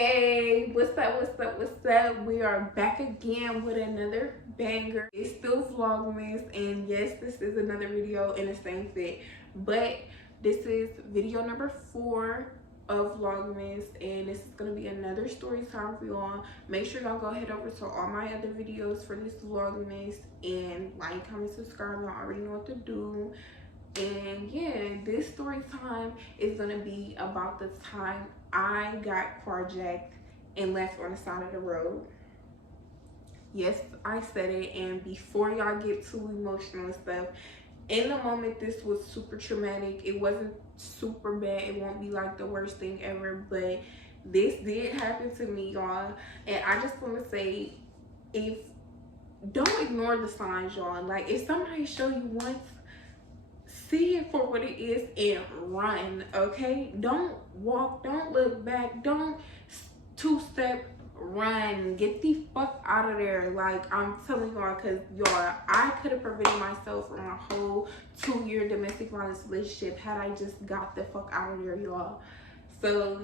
Hey, what's up, what's up? We are back again with another banger. It's still Vlogmas, and yes, this is another video in the same fit, but this is video number 4 of Vlogmas, and this is going to be another story time for y'all. Make sure y'all go ahead over to all my other videos for this Vlogmas, and like, comment, subscribe. Y'all already know what to do. And yeah, this story time is gonna be about the time I got carjacked and left on the side of the road. Yes, I said it. And before y'all get too emotional and stuff, in the moment this was super traumatic. It wasn't super bad. It won't be like the worst thing ever, but this did happen to me, y'all. And I just want to say, if don't ignore the signs, y'all. Like, if somebody show you once, see it for what it is and run. Okay, don't walk, don't look back, don't two-step, run, get the fuck out of there. Like, I'm telling y'all, because y'all, I could have prevented myself from a whole 2-year domestic violence relationship had I just got the fuck out of there, y'all. So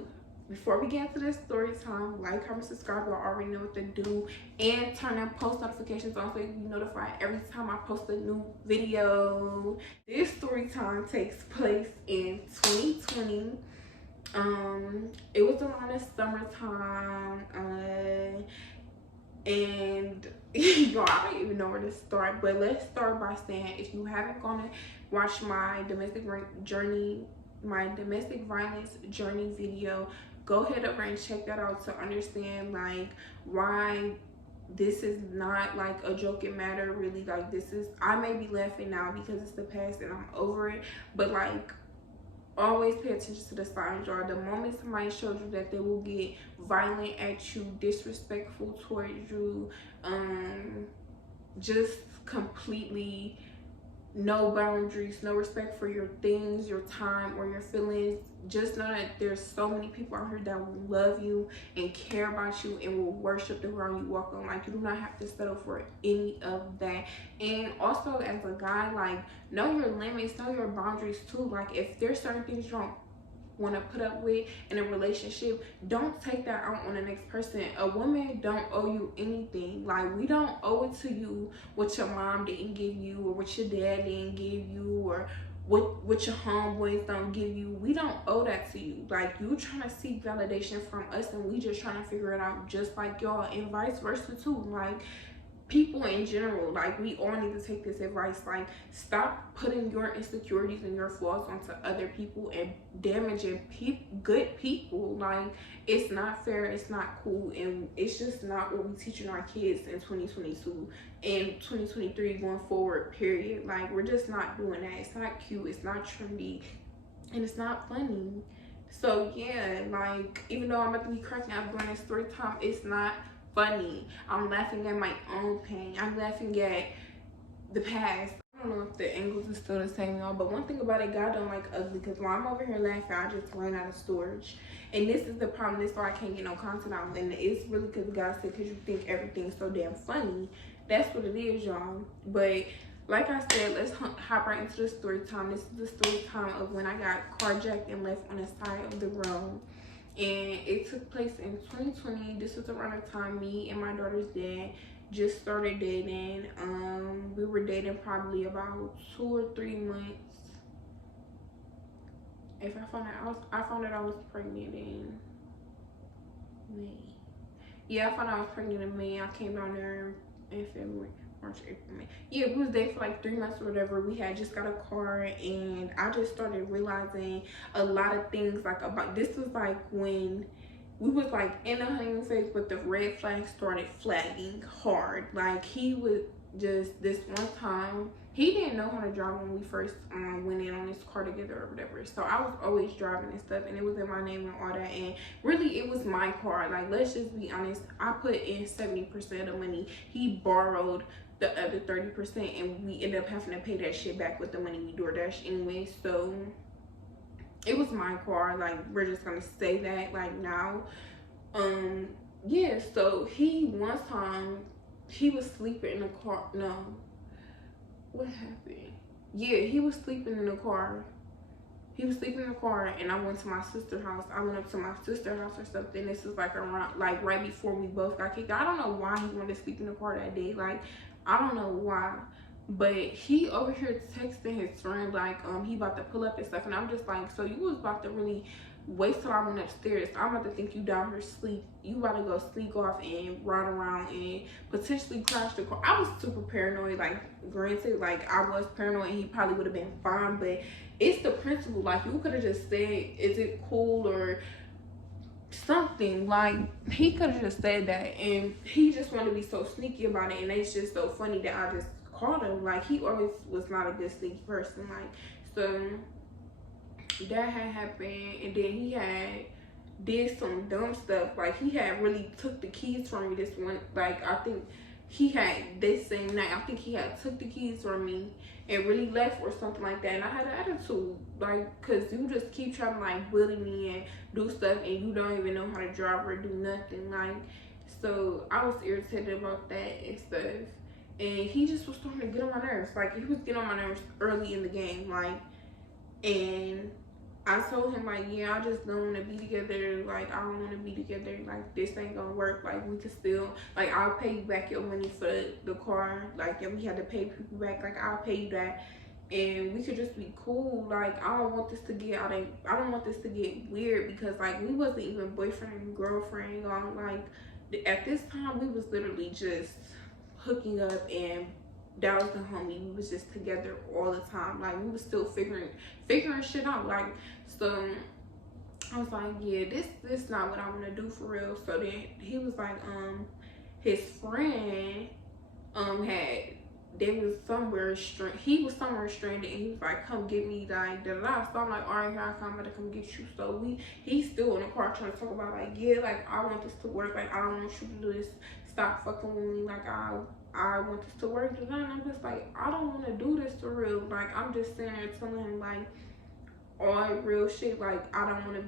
before we get into this story time, like, comment, subscribe. Y'all already know what to do, and turn on post notifications on so you can be notified every time I post a new video. This story time takes place in 2020. It was around the summertime, and y'all, I don't even know where to start, but let's start by saying, if you haven't gone to watch my domestic violence journey video, go ahead over and check that out to understand like why this is not like a joking matter. Really, like, this is, I may be laughing now because it's the past and I'm over it, but like, always pay attention to the signs, y'all. The moment somebody shows you that they will get violent at you, disrespectful towards you, just completely no boundaries, no respect for your things, your time, or your feelings, just know that there's so many people out here that will love you and care about you and will worship the ground you walk on. Like, you do not have to settle for any of that. And also, as a guy, like, know your limits, know your boundaries too. Like, if there's certain things you don't want to put up with in a relationship, don't take that out on the next person. A woman don't owe you anything. Like, we don't owe it to you what your mom didn't give you, or what your dad didn't give you, or what your homeboys don't give you. We don't owe that to you. Like, you trying to seek validation from us, and we just trying to figure it out just like y'all, and vice versa too. Like, people in general, like, we all need to take this advice. Like, stop putting your insecurities and your flaws onto other people and damaging good people. Like, it's not fair, it's not cool, and it's just not what we teaching our kids in 2022 and 2023 going forward, period. Like, we're just not doing that. It's not cute, it's not trendy, and it's not funny. So yeah, like, even though I'm about to be cracking up during this story time, it's not funny. I'm laughing at my own pain. I'm laughing at the past. I don't know if the angles is still the same, y'all, but one thing about it, God don't like ugly, because while I'm over here laughing, I just ran out of storage. And this is the problem. This is why I can't get no content out. And it's really because God said, because you think everything's so damn funny. That's what it is, y'all. But like I said, let's hop right into the story time. This is the story time of when I got carjacked and left on the side of the road. And it took place in 2020. This was around the time me and my daughter's dad just started dating. We were dating probably about 2 or 3 months. If I found out I was pregnant in May. Yeah, I found out I was pregnant in May. I came down there in February, March, April, May. Yeah, we was dating for like 3 months or whatever. We had just got a car, and I just started realizing a lot of things. Like, about this was like when we was like in the honeymoon phase, but the red flag started flagging hard. Like, he was just, this one time, he didn't know how to drive when we first went in on this car together or whatever. So I was always driving and stuff, and it was in my name and all that. And really, it was my car. Like, let's just be honest. I put in 70% of money. He borrowed the other 30%, and we ended up having to pay that shit back with the money we DoorDash anyway. So it was my car. Like, we're just gonna say that, like, now. Yeah, so one time he was sleeping in the car. No, what happened? Yeah, he was sleeping in the car, He was sleeping in the car, and I went to my sister's house. I went up to my sister's house or something. This was like around, like right before we both got kicked out. I don't know why he wanted to sleep in the car that day. Like, I don't know why. But he over here texting his friend, like, he about to pull up and stuff. And I'm just like, so you was about to really wait till I went upstairs. I'm about to think you down here sleep. You about to go sneak off and run around and potentially crash the car. I was super paranoid. Like, granted, like, I was paranoid and he probably would have been fine. But it's the principle. Like, you could have just said, is it cool or something. Like, he could have just said that. And he just wanted to be so sneaky about it. And it's just so funny that I just called him. Like, he always was not a good sneaky person. Like, so that had happened, and then he had did some dumb stuff. Like, he had really took the keys from me this one. Like, I think he had this same night, I think he had took the keys from me and really left or something like that. And I had an attitude, like, cause you just keep trying to like bully me and do stuff, and you don't even know how to drive or do nothing. Like, so I was irritated about that and stuff. And he just was starting to get on my nerves. Like, he was getting on my nerves early in the game. Like, and I told him, like, yeah, I just don't want to be together. Like, I don't want to be together. Like, this ain't gonna work. Like, we could still, like, I'll pay you back your money for the car. Like, if we had to pay people back, like, I'll pay you that. And we could just be cool. Like, I don't want this to get out of, I don't want this to get weird, because, like, we wasn't even boyfriend and girlfriend. Like, at this time, we was literally just hooking up, and that was the homie. We was just together all the time. Like, we was still figuring shit out. Like, so I was like, yeah, this not what I want to do for real. So then he was like, his friend he was somewhere stranded, and he was like, come get me, like, da-da-da. So I'm like, all right, here I come, I'm gonna come get you. So he's still in the car trying to talk about, like, yeah, like, I want this to work. Like, I don't want you to do this. Stop fucking with me. Like, I want this to work. And I'm just like, I don't want to do this for real. Like, I'm just sitting there telling him, like, all real shit. Like, I don't want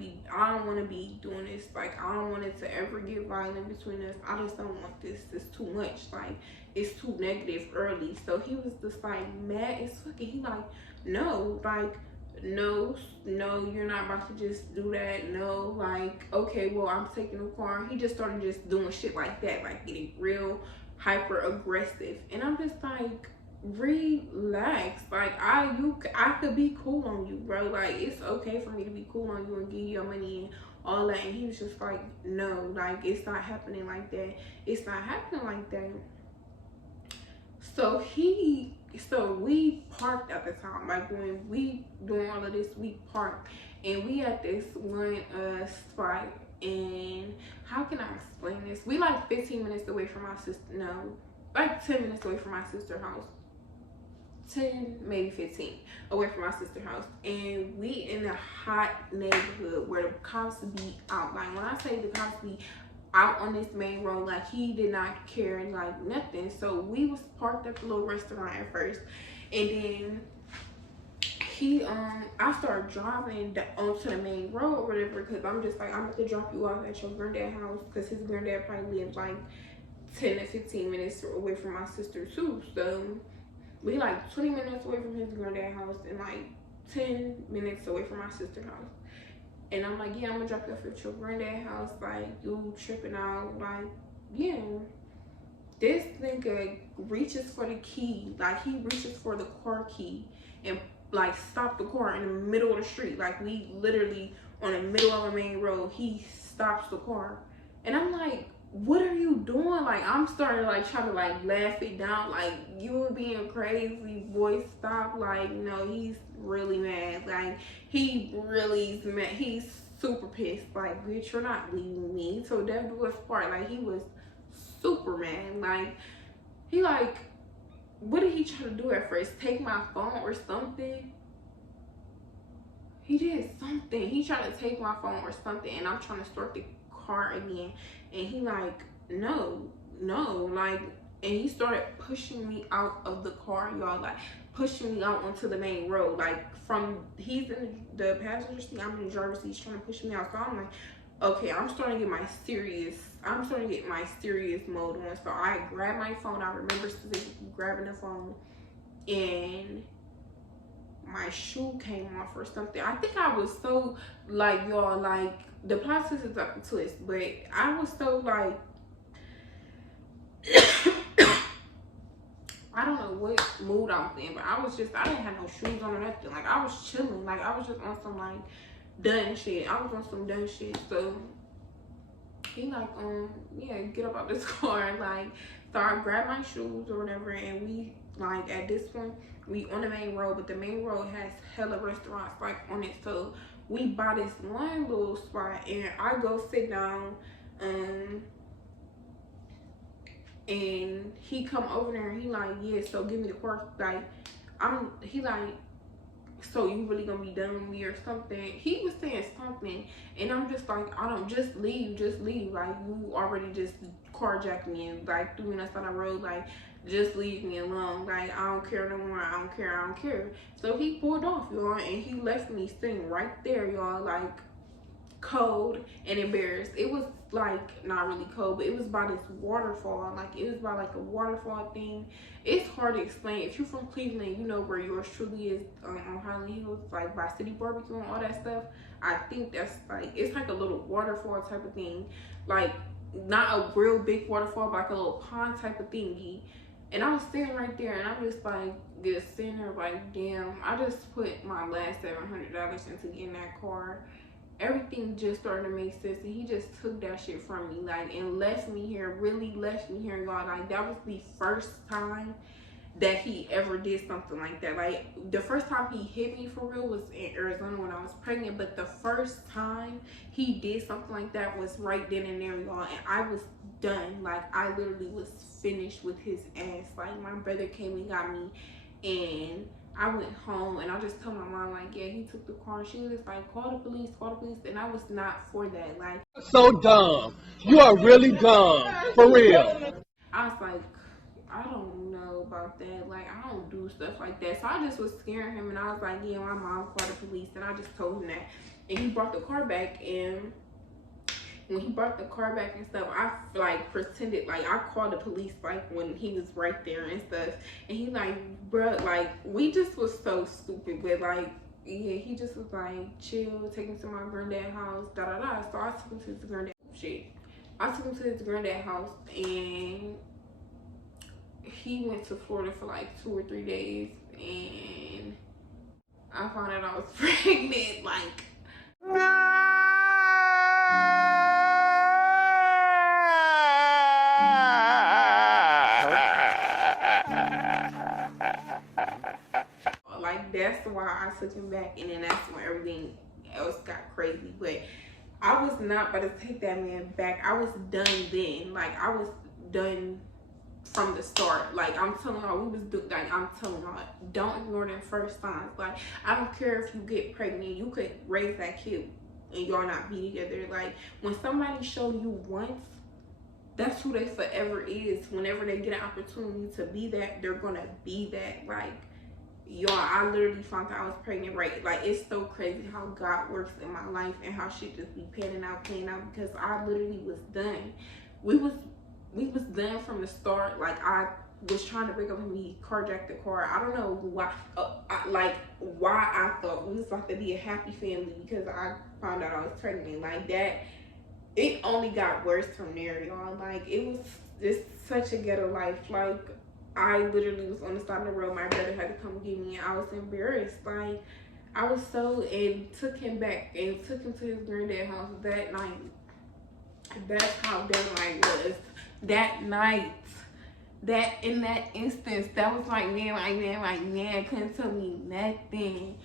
to be doing this. Like, I don't want it to ever get violent between us. I just don't want this. It's too much. Like, it's too negative early. So he was just like mad as fucking. He like, no, like, no, you're not about to just do that. No, like, okay, well, I'm taking the car. He just started just doing shit like that, like getting real hyper aggressive. And I'm just like, relax. Like, I could be cool on you, bro. Like, it's okay for me to be cool on you and give you your money and all that. And he was just like, no, like, it's not happening like that. It's not happening like that. So we parked at the time. Like, when we doing all of this, we parked, and we at this one spot. And how can I explain this? We like 15 minutes away from my sister. No, like 10 minutes away from my sister's house. 10, maybe 15 away from my sister's house. And we in a hot neighborhood where the cops be out. Like, when I say the cops be out on this main road, like, he did not care, like, nothing. So we was parked at the little restaurant at first, and then I started driving onto the main road or whatever, because I'm just like, I'm about to drop you off at your granddad's house, because his granddad probably lived like 10 to 15 minutes away from my sister too. So we like 20 minutes away from his granddad's house and like 10 minutes away from my sister's house. And I'm like, yeah, I'm gonna drop you off at your granddad's house. Like, you tripping out. Like, yeah. This nigga reaches for the key. Like, he reaches for the car key and, like, stop the car in the middle of the street. Like, we literally on the middle of a main road. He stops the car. And I'm like, what are you doing? Like, I'm starting to, like, try to, like, laugh it down. Like, you were being crazy, boy, stop. Like, no, he's really mad. Like, he really is mad. He's super pissed. Like, bitch, you're not leaving me. So that was part. Like, he was super mad. Like, he, like, what did he try to do at first? Take my phone or something? He did something. He tried to take my phone or something, and I'm trying to start the car again. And he like, no, like, and he started pushing me out of the car, y'all, like pushing me out onto the main road. Like, he's in the passenger seat, I'm in the driver's seat, he's trying to push me out. So I'm like, okay, I'm starting to get my serious mode on. So I grabbed my phone. I remember specifically grabbing the phone, and my shoe came off or something. I think I was so like, y'all, like the plot twist is up a twist, but I was so like I don't know what mood I was in, but I didn't have no shoes on or nothing. Like, I was chilling. Like, I was just on some, like, done shit. I was on some done shit. So, he, like, yeah, get up out this car. Like, so I grabbed my shoes or whatever, and we, like, at this point, we on the main road, but the main road has hella restaurants, like, on it. So, we buy this one little spot, and I go sit down, and he come over there and he like, yeah, so give me the car. Like, he like, so you really gonna be done with me or something? He was saying something, and I'm just like, I don't, just leave. Like, you already just carjacked me and like threw me on the road. Like, just leave me alone. Like, I don't care no more. I don't care. So he pulled off, y'all, and he left me sitting right there, y'all, like, cold and embarrassed. It was like not really cold, but it was by this waterfall. Like, it was by like a waterfall thing. It's hard to explain. If you're from Cleveland, you know where yours truly is, on Highland Hills, like by City Barbecue and all that stuff. I think that's like, it's like a little waterfall type of thing, like not a real big waterfall, but like a little pond type of thingy. And I was sitting right there, and I'm just like, just sitting there like, damn, I just put my last $700 into getting that car. Everything just started to make sense, and he just took that shit from me, like, and left me here, really left me here, y'all. Like, that was the first time that he ever did something like that. Like, the first time he hit me for real was in Arizona when I was pregnant, but the first time he did something like that was right then and there, y'all, and I was done. Like, I literally was finished with his ass. Like, my brother came and got me, and I went home, and I just told my mom, like, yeah, he took the car. She was like, call the police, and I was not for that. Like, so dumb. You are really dumb, for real. I was like, I don't know about that. Like, I don't do stuff like that. So I just was scaring him, and I was like, yeah, my mom called the police, and I just told him that. And he brought the car back, and when he brought the car back and stuff, I like pretended like I called the police like when he was right there and stuff. And he like, bruh, like, we just was so stupid, but like, yeah, he just was like, chill, take him to my granddad's house, So I took him to his granddad's house, and he went to Florida for like 2 or 3 days, and I found out I was pregnant, like. Like, that's why I took him back, and then that's when everything else got crazy. But I was not about to take that man back. I was done then. Like, I was done from the start. Like, I'm telling y'all, I'm telling y'all, don't ignore them first signs. Like, I don't care if you get pregnant, you could raise that kid and y'all not be together. Like, when somebody show you once, that's who they forever is. Whenever they get an opportunity to be that, they're gonna be that. Like, y'all, I literally found out I was pregnant, right? Like, it's so crazy how God works in my life and how shit just be playing out, because I literally was done. We was done from the start. Like, I was trying to break up with me, carjacked the car. I don't know why, why I thought we was about to be a happy family, because I found out I was pregnant. Like, that, it only got worse from there, y'all. Like, it was just such a ghetto life. Like, I literally was on the side of the road. My brother had to come get me, and I was embarrassed. Like, I was so, and took him back and took him to his granddad's house that night. That's how that night was. That night, that in that instance, that was like, man, couldn't tell me nothing.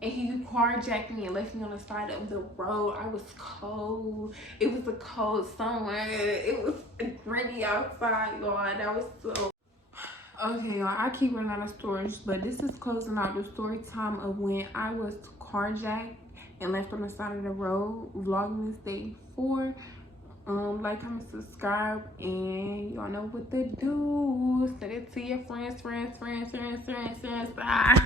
And he carjacked me and left me on the side of the road. I was cold. It was a cold summer. It was gritty outside, y'all. That was so. Okay, y'all, I keep running out of stories, but this is closing out the story time of when I was carjacked and left on the side of the road. Vlogmas day 4. Like, comment, subscribe, and y'all know what to do. Send it to your friends. Bye.